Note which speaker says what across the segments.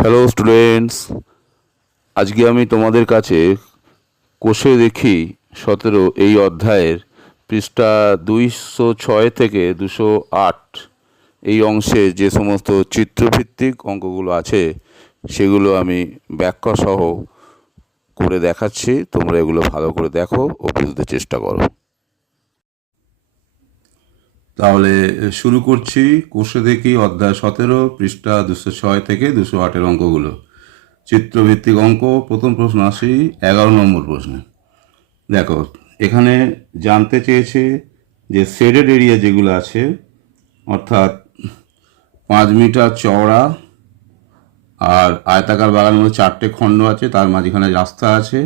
Speaker 1: Hello students আজকে আমি তোমাদের কাছে কোষে দেখি সতেরো এই অধ্যায়ের পৃষ্ঠা দুইশো ছয় থেকে দুশো আট। এই অংশে যে সমস্ত চিত্রভিত্তিক অঙ্কগুলো আছে, সেগুলো আমি ব্যাখ্যা সহ করে দেখাচ্ছি। তোমরা এগুলো ভালো করে দেখো ও বুঝতে চেষ্টা করো। তাহলে শুরু করছি কোষে দেখি অধ্যায় সতেরো, পৃষ্ঠা দুশো ছয় থেকে দুশো আটের অঙ্কগুলো। চিত্রভিত্তিক অঙ্ক, প্রথম প্রশ্ন আসি, এগারো নম্বর প্রশ্নে। দেখো, এখানে জানতে চেয়েছে যে শেডেড এরিয়া যেগুলো আছে, অর্থাৎ পাঁচ মিটার চওড়া আর আয়তাকার বাগানের মধ্যে চারটে খণ্ড আছে, তার মাঝখানে রাস্তা আছে,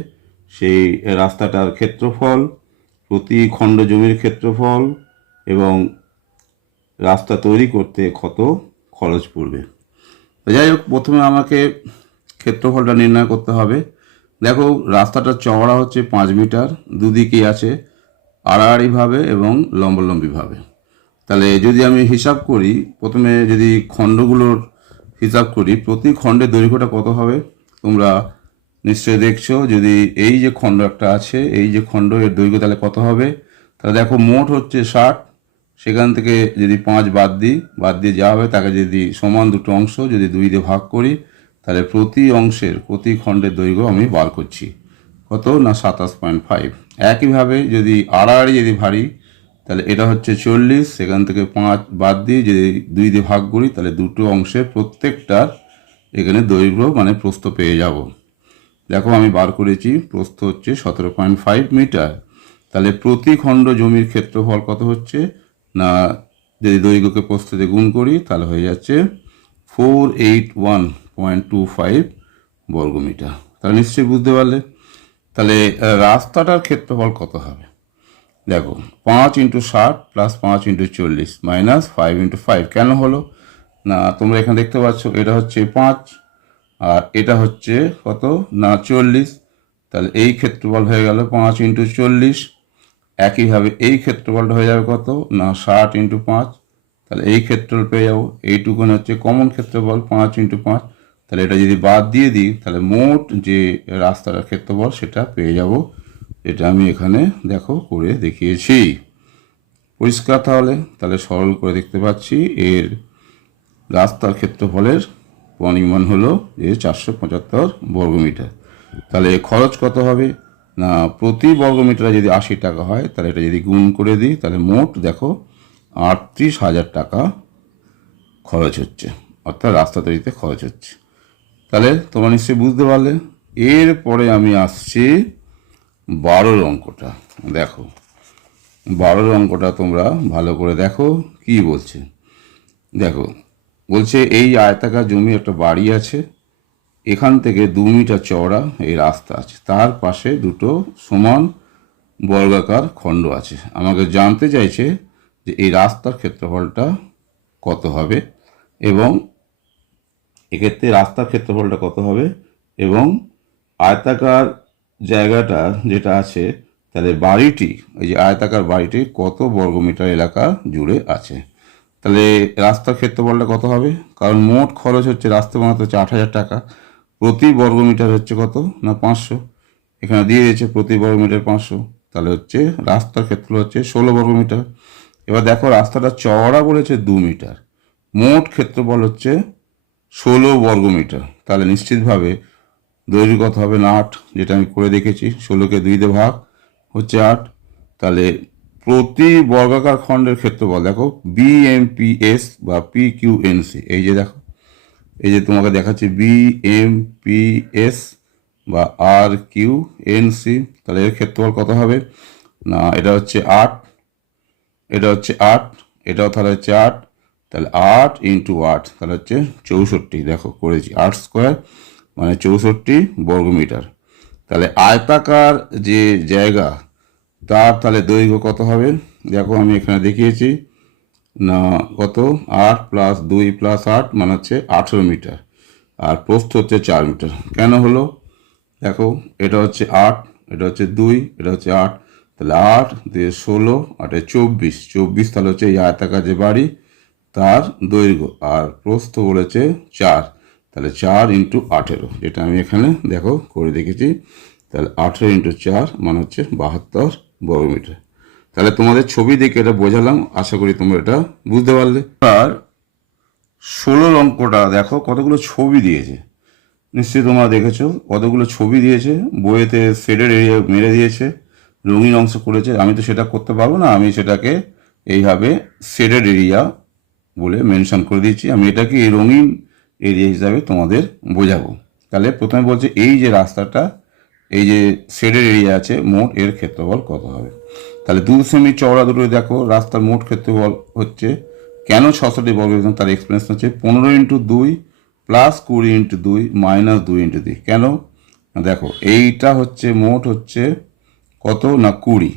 Speaker 1: সেই রাস্তাটার ক্ষেত্রফল, প্রতি খণ্ড জমির ক্ষেত্রফল এবং রাস্তা তৈরি করতে কত খরচ পড়বে। যাই হোক, প্রথমে আমাকে ক্ষেত্রফলটা নির্ণয় করতে হবে। দেখো, রাস্তাটা চওড়া হচ্ছে পাঁচ মিটার, দুদিকেই আছে আড়াআড়িভাবে এবং লম্বালম্বিভাবে। তাহলে যদি আমি হিসাব করি, প্রথমে যদি খণ্ডগুলোর হিসাব করি, প্রতি খণ্ডের দৈর্ঘ্যটা কত হবে? তোমরা নিশ্চয়ই দেখছ, যদি এই যে খণ্ড একটা আছে, এই যে খণ্ড এর দৈর্ঘ্য তাহলে কত হবে? তাহলে দেখো, মোট হচ্ছে ষাট। সেখান থেকে যদি পাঁচ বাদ দিই, বাদ দিয়ে যা হবে তাকে যদি সমান দুটো অংশ যদি দুই দিয়ে ভাগ করি, তাহলে প্রতি অংশের, প্রতি খণ্ডের দৈর্ঘ্য আমি বার করছি। কত না সাতাশ পয়েন্ট ফাইভ? একইভাবে যদি আড়াআড়ি যদি ভারী, তাহলে এটা হচ্ছে চল্লিশ, সেখান থেকে পাঁচ বাদ দিয়ে যদি দুই দিয়ে ভাগ করি, তাহলে দুটো অংশের প্রত্যেকটার এখানে দৈর্ঘ্য মানে প্রস্থ পেয়ে যাব। দেখো আমি বার করেছি, প্রস্থ হচ্ছে সতেরো পয়েন্ট ফাইভ মিটার। তাহলে প্রতি খণ্ড জমির ক্ষেত্রফল কত হচ্ছে? না, যদি দৈর্ঘ্যকে প্রস্থ দিয়ে গুণ করি, তাহলে হয়ে যাচ্ছে four eight one point two five বর্গমিটার। তাহলে নিশ্চয়ই বুঝতে পারলে। তাহলে রাস্তাটার ক্ষেত্রফল কত হবে? দেখো, পাঁচ ইন্টু ষাট প্লাস পাঁচ ইন্টু চল্লিশ, মাইনাস ফাইভ ইন্টু ফাইভ কেন হলো? না, তোমরা এখানে দেখতে পাচ্ছ, এটা হচ্ছে পাঁচ, আর এটা হচ্ছে কত? না, চল্লিশ। তাহলে এই ক্ষেত্রফল হয়ে গেল পাঁচ ইন্টু চল্লিশ একইভাবে এই ক্ষেত্রফলটা হয়ে যাবে কত? না, ষাট ইন্টু পাঁচ। তাহলে এই ক্ষেত্রফল পেয়ে যাব। এইটুকুন হচ্ছে কমন ক্ষেত্রফল, পাঁচ ইন্টু পাঁচ। তাহলে এটা যদি বাদ দিয়ে দিই, তাহলে মোট যে রাস্তাটার ক্ষেত্রফল, সেটা পেয়ে যাব। এটা আমি এখানে, দেখো, করে দেখিয়েছি। পরিষ্কার তাহলে? তাহলে সরল করে দেখতে পাচ্ছি, এর রাস্তার ক্ষেত্রফলের পরিমাণ হলো যে চারশো পঁচাত্তর বর্গমিটার। তাহলে খরচ কত হবে? না, প্রতি বর্গমিটারে যদি আশি টাকা হয়, তাহলে এটা যদি গুণ করে দিই, তাহলে মোট দেখো আটত্রিশ হাজার টাকা খরচ হচ্ছে। অর্থাৎ রাস্তা তৈরিতে খরচ হচ্ছে। তাহলে তোমরা নিশ্চয়ই বুঝতে পারলে। এরপরে আমি আসছি বারোর অঙ্কটা। দেখো বারোর অঙ্কটা তোমরা ভালো করে দেখো, কি বলছে। দেখো, বলছে এই আয়তাকার জমি একটা বাড়ি আছে এখান থেকে দু মিটার চওড়া এই রাস্তা আছে। তার পাশে দুটো সমান বর্গাকার খণ্ড আছে। আমাকে জানতে চাইছে যে এই রাস্তার ক্ষেত্রফলটা কত হবে এবং এক্ষেত্রে রাস্তার ক্ষেত্রফলটা কত হবে এবং আয়তাকার জায়গাটা যেটা আছে, তাহলে বাড়িটি, এই যে আয়তাকার বাড়িটি কত বর্গমিটার এলাকা জুড়ে আছে? তাহলে রাস্তার ক্ষেত্রফলটা কত হবে? কারণ মোট খরচ হচ্ছে রাস্তা বানাতে হচ্ছে আট হাজার টাকা। প্রতি বর্গমিটার হচ্ছে কত? না, পাঁচশো। এখানে দিয়ে দিয়েছে প্রতি বর্গমিটার পাঁচশো। তাহলে হচ্ছে রাস্তার ক্ষেত্র হচ্ছে ষোলো বর্গমিটার। এবার দেখো রাস্তাটা চওড়া বলেছে দু মিটার। মোট ক্ষেত্রফল হচ্ছে ষোলো বর্গমিটার। তাহলে নিশ্চিতভাবে দৈর্ঘ্য কত হবে না আট, যেটা আমি করে দেখেছি। ষোলোকে দুইতে ভাগ হচ্ছে আট। তাহলে প্রতি বর্গাকার খণ্ডের ক্ষেত্রফল, দেখো বিএমপিএস বা পি কিউ এনসি এই যে দেখো এই যে তোমাকে দেখাচ্ছে বিএমপিএস বা আর কিউ এনসি তাহলে এর ক্ষেত্রফল কত হবে? না, এটা হচ্ছে আট, এটা হচ্ছে আট, এটাও তাহলে হচ্ছে আট, তাহলে আট ইন্টু আট, তাহলে হচ্ছে চৌষট্টি, দেখো করেছি, আট স্কোয়ার মানে চৌষট্টি বর্গমিটার তাহলে আয়তাকার যে জায়গা, তার তাহলে দৈর্ঘ্য কত হবে? দেখো আমি এখানে দেখিয়েছি কত? আট প্লাস দুই প্লাস আট মানে হচ্ছে আঠেরো মিটার। আর প্রস্থ হচ্ছে চার মিটার। কেন হলো? দেখো, এটা হচ্ছে আট, এটা হচ্ছে দুই, এটা হচ্ছে আট। তাহলে আট দিয়ে ষোলো, আটে চব্বিশ। চব্বিশ তাহলে হচ্ছে এই আয়তাকার যে বাড়ি, তার দৈর্ঘ্য। আর প্রস্থ বলেছে চার। তাহলে চার ইন্টু আঠেরো। যেটা আমি এখানে, দেখো, করে দেখেছি। তাহলে আঠেরো ইন্টু চার মানে হচ্ছে বাহাত্তর বর্গমিটার। তাহলে তোমাদের ছবি দেখে এটা বোঝালাম, আশা করি তোমরা এটা বুঝতে পারলে। আর ষোলো অঙ্কটা দেখো, কতগুলো ছবি দিয়েছে। নিশ্চয়ই তোমরা দেখেছ, কতগুলো ছবি দিয়েছে, বইয়েতে শেডের এরিয়া মেরে দিয়েছে, রঙিন অংশ করেছে। আমি তো সেটা করতে পারব না, আমি সেটাকে এইভাবে শেডেড এরিয়া বলে মেনশন করে দিয়েছি। আমি এটাকে এই রঙিন এরিয়া হিসাবে তোমাদের বোঝাবো। তাহলে প্রথমে বলছে, এই যে রাস্তাটা, এই যে শেডের এরিয়া আছে, মোট এর ক্ষেত্রফল কত হবে? তাহলে দু সেমি চওড়া দুটো দেখো, রাস্তার মোট ক্ষেত্রফল হচ্ছে, কেন ছশোটি বর্গ মিটার তার এক্সপ্লেনেশন হচ্ছে, পনেরো ইন্টু দুই প্লাস কুড়ি ইন্টু দুই মাইনাস দুই ইন্টু দুই। কেন? দেখো, এইটা হচ্ছে, মোট হচ্ছে কত? না, কুড়ি।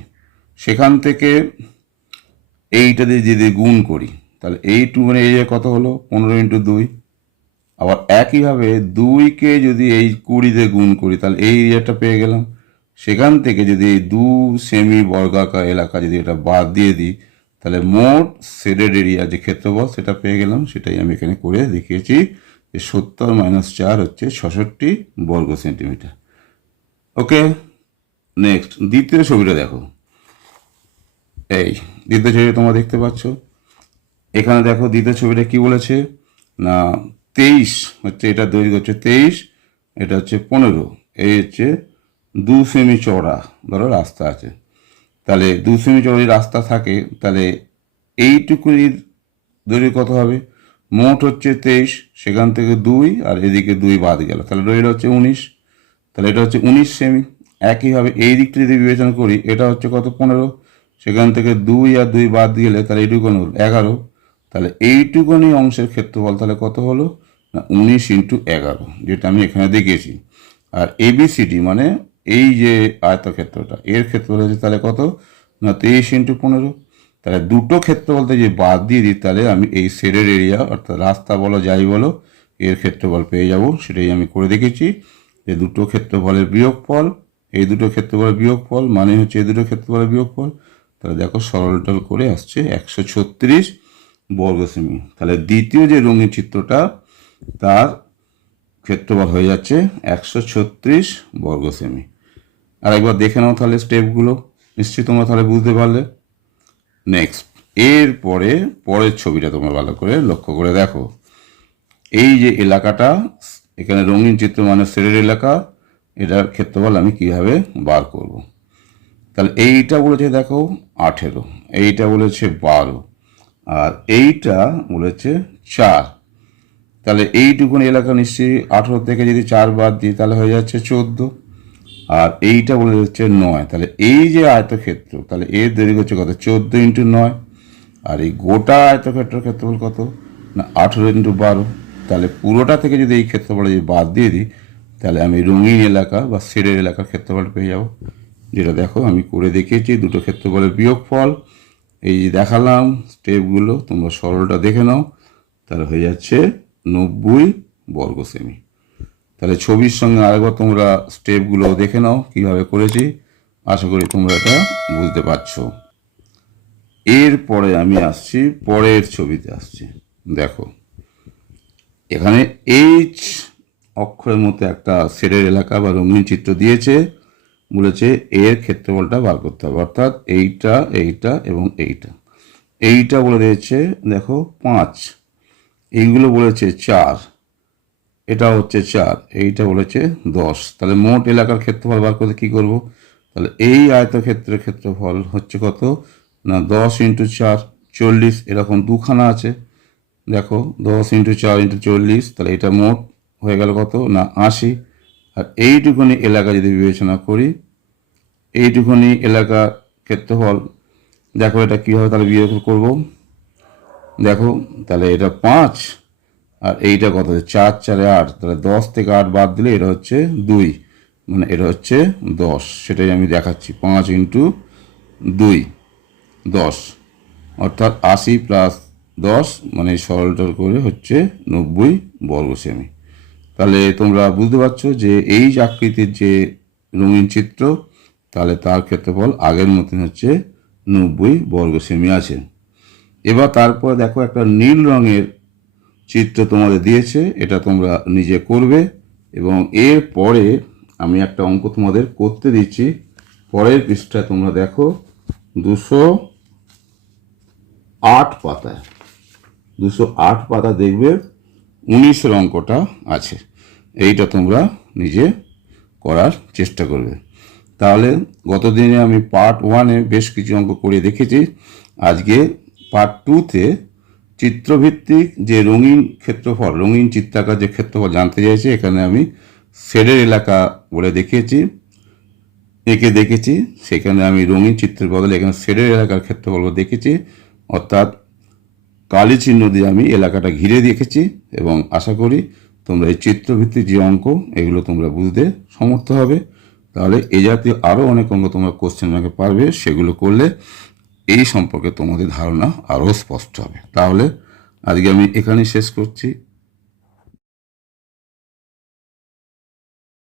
Speaker 1: সেখান থেকে এইটা দিয়ে যদি গুণ করি, তাহলে এই টু মানে এরিয়া কত হলো? পনেরো ইন্টু দুই। আবার একইভাবে দুইকে যদি এই কুড়িতে গুণ করি, তাহলে এই এরিয়াটা পেয়ে গেলাম। সেখান থেকে যদি দু সেমি বর্গাকার এলাকা যদি এটা বাদ দিয়ে দিই, তাহলে মোট শেডেড এরিয়া যে ক্ষেত্রফল সেটা পেয়ে গেলাম, সেটাই আমি এখানে করে দেখিয়েছি যে সত্তর মাইনাস চার হচ্ছে ছষট্টি বর্গ সেন্টিমিটার ওকে নেক্সট দ্বিতীয় ছবিটা দেখো। এই, দ্বিতীয় ছবি তোমরা দেখতে পাচ্ছ। এখানে দেখো দ্বিতীয় ছবিটা কি বলেছে? না, তেইশ হচ্ছে, এটা দৈর্ঘ্য হচ্ছে তেইশ, এটা হচ্ছে পনেরো, এই হচ্ছে দু সেমি চওড়া, ধরো রাস্তা আছে। তাহলে দু সেমি চওড়ি রাস্তা থাকে, তাহলে এইটুকুনির দৈর্ঘ্য কত হবে? মোট হচ্ছে তেইশ, সেখান থেকে দুই, আর এদিকে দুই বাদ গেল। তাহলে রইল হচ্ছে উনিশ। তাহলে এটা হচ্ছে উনিশ সেমি। একইভাবে এই দিকটা যদি বিবেচনা করি, এটা হচ্ছে কত? পনেরো। সেখান থেকে দুই আর দুই বাদ গেলে তাহলে এইটুকুনি হলো এগারো। তাহলে এইটুকুনি অংশের ক্ষেত্রফল তাহলে কত হলো? না, উনিশ ইন্টু এগারো, যেটা আমি এখানে দেখিয়েছি। আর এবিসিডি মানে এই যে আয়তক্ষেত্রটা, এর ক্ষেত্রফল হচ্ছে তাহলে কত? না, তেইশ ইন্টু পনেরো। তাহলে দুটো ক্ষেত্র বলতে যে বাদ দিয়ে দিই, তাহলে আমি এই শেডের এরিয়া অর্থাৎ রাস্তা বলো, যাই বলো, এর ক্ষেত্রফল পেয়ে যাব। সেটাই আমি করে দেখেছি যে দুটো ক্ষেত্রফলের বিয়োগফল, এই দুটো ক্ষেত্রফলের বিয়োগফল মানে হচ্ছে এই দুটো ক্ষেত্রফলের বিয়োগফল। তাহলে দেখো সরল টল করে আসছে একশো ছত্রিশ বর্গ সেমি। তাহলে দ্বিতীয় যে রঙিন চিত্রটা, তার ক্ষেত্রফল হয়ে যাচ্ছে একশো ছত্রিশ বর্গ সেমি। আর একবার দেখে নাও তাহলে স্টেপগুলো নিশ্চয়ই তোমরা তাহলে বুঝতে পারলে। নেক্সট এরপরে পরের ছবিটা তোমরা ভালো করে লক্ষ্য করে দেখো। এই যে এলাকাটা, এখানে রঙিন চিত্র মানে সেরের এলাকা, এটার ক্ষেত্রফল আমি কীভাবে বার করব। তাহলে এইটা বলেছে দেখো আঠেরো, এইটা বলেছে বারো, আর এইটা বলেছে চার। তাহলে এইটুকুন এলাকা নিশ্চয়ই আঠেরো থেকে যদি চার বাদ দিই তাহলে হয়ে যাচ্ছে চোদ্দ। আর এইটা বলে যাচ্ছে নয়। তাহলে এই যে আয়তক্ষেত্র, তাহলে এর দৈর্ঘ্য হচ্ছে কত? চোদ্দ ইন্টু নয়। আর এই গোটা আয়তক্ষেত্রের ক্ষেত্রফল কত? না, আঠেরো ইন্টু বারো। তাহলে পুরোটা থেকে যদি এই ক্ষেত্রফলে যদি বাদ দিয়ে দিই, তাহলে আমি রঙিন এলাকা বা শেডের এলাকার ক্ষেত্রফল পেয়ে যাব। যেটা দেখো, আমি করে দেখিয়েছি, দুটো ক্ষেত্রফলের বিয়োগফল। এই যে দেখালাম স্টেপগুলো, তোমরা সরলটা দেখে নাও। তাহলে হয়ে যাচ্ছে নব্বই বর্গ সেমি। তাহলে ছবির সঙ্গে আরেকবার তোমরা স্টেপগুলো দেখে নাও, কীভাবে করেছি। আশা করি তোমরা এটা বুঝতে পারছ। এরপরে আমি আসছি, পরের ছবিতে আসছি। দেখো, এখানে এইচ অক্ষরের মধ্যে একটা শেডের এলাকা বা রঙিন চিত্র দিয়েছে, বলেছে এর ক্ষেত্রফলটা বার করতে হবে। অর্থাৎ এইটা এইটা এবং এইটা। এইটা বলে দিয়েছে, দেখো, পাঁচ। এইগুলো বলেছে চার। এটা হচ্ছে চার, এইটা বলেছে দশ। তাহলে মোট এলাকার ক্ষেত্রফল বার করতে কী করব? তাহলে এই আয়তক্ষেত্রের ক্ষেত্রফল হচ্ছে কত? না, দশ ইন্টু চার, চল্লিশ, এরকম দুখানা আছে। দেখো, দশ ইন্টু চার ইন্টু চল্লিশ, তাহলে এটা মোট হয়ে গেল কত? না, আশি। আর এইটুকুনি এলাকা যদি বিবেচনা করি, এইটুকুনি এলাকার ক্ষেত্রফল, দেখো এটা কীভাবে তাহলে বিয়োগ করব? দেখো, তাহলে এটা পাঁচ আর এইটা কত চার, চারে আট। তাহলে দশ থেকে আট বাদ দিলে এটা হচ্ছে দুই। মানে এটা হচ্ছে দশ। সেটাই আমি দেখাচ্ছি। পাঁচ ইন্টু দুই, দশ। অর্থাৎ আশি প্লাস দশ মানে সরলটার করে হচ্ছে নব্বই বর্গ সেমি। তাহলে তোমরা বুঝতে পারছ যে এই আকৃতির যে রঙিন চিত্র, তাহলে তার ক্ষেত্রফল আগের মতন হচ্ছে নব্বই বর্গ সেমি আছে। এবার তারপর দেখো একটা নীল রঙের চিত্র তোমাদের দিয়েছে, এটা তোমরা নিজে করবে। এবং এর পরে আমি একটা অঙ্ক তোমাদের করতে দিচ্ছি। পরের পৃষ্ঠায় তোমরা দেখো, দুশো আট পাতায়, দুশো আট পাতা দেখবে উনিশের অঙ্কটা আছে। এইটা তোমরা নিজে করার চেষ্টা করবে। তাহলে গতদিনে আমি পার্ট ওয়ানে বেশ কিছু অঙ্ক করে দেখেছি। আজকে পার্ট টুতে চিত্রভিত্তিক যে রঙিন ক্ষেত্রফল, রঙিন চিত্রাকার যে ক্ষেত্রফল জানতে চাইছি, এখানে আমি শেডের এলাকা বলে দেখিয়েছি, এঁকে দেখেছি, সেখানে আমি রঙিন চিত্রের বদলে এখানে শেডের এলাকার ক্ষেত্রফল দেখেছি অর্থাৎ কালি চিহ্ন দিয়ে আমি এলাকাটা ঘিরে দেখেছি এবং আশা করি তোমরা এই চিত্রভিত্তিক যে অঙ্ক, এগুলো তোমরা বুঝতে সমর্থ হবে। তাহলে এ জাতীয় আরও অনেক অঙ্ক তোমরা কোশ্চেন ব্যাংকে পারবে, সেগুলো করলে এই সম্পর্কে তোমাদের ধারণা আরও স্পষ্ট হবে। তাহলে আজকে আমি এখানেই শেষ করছি।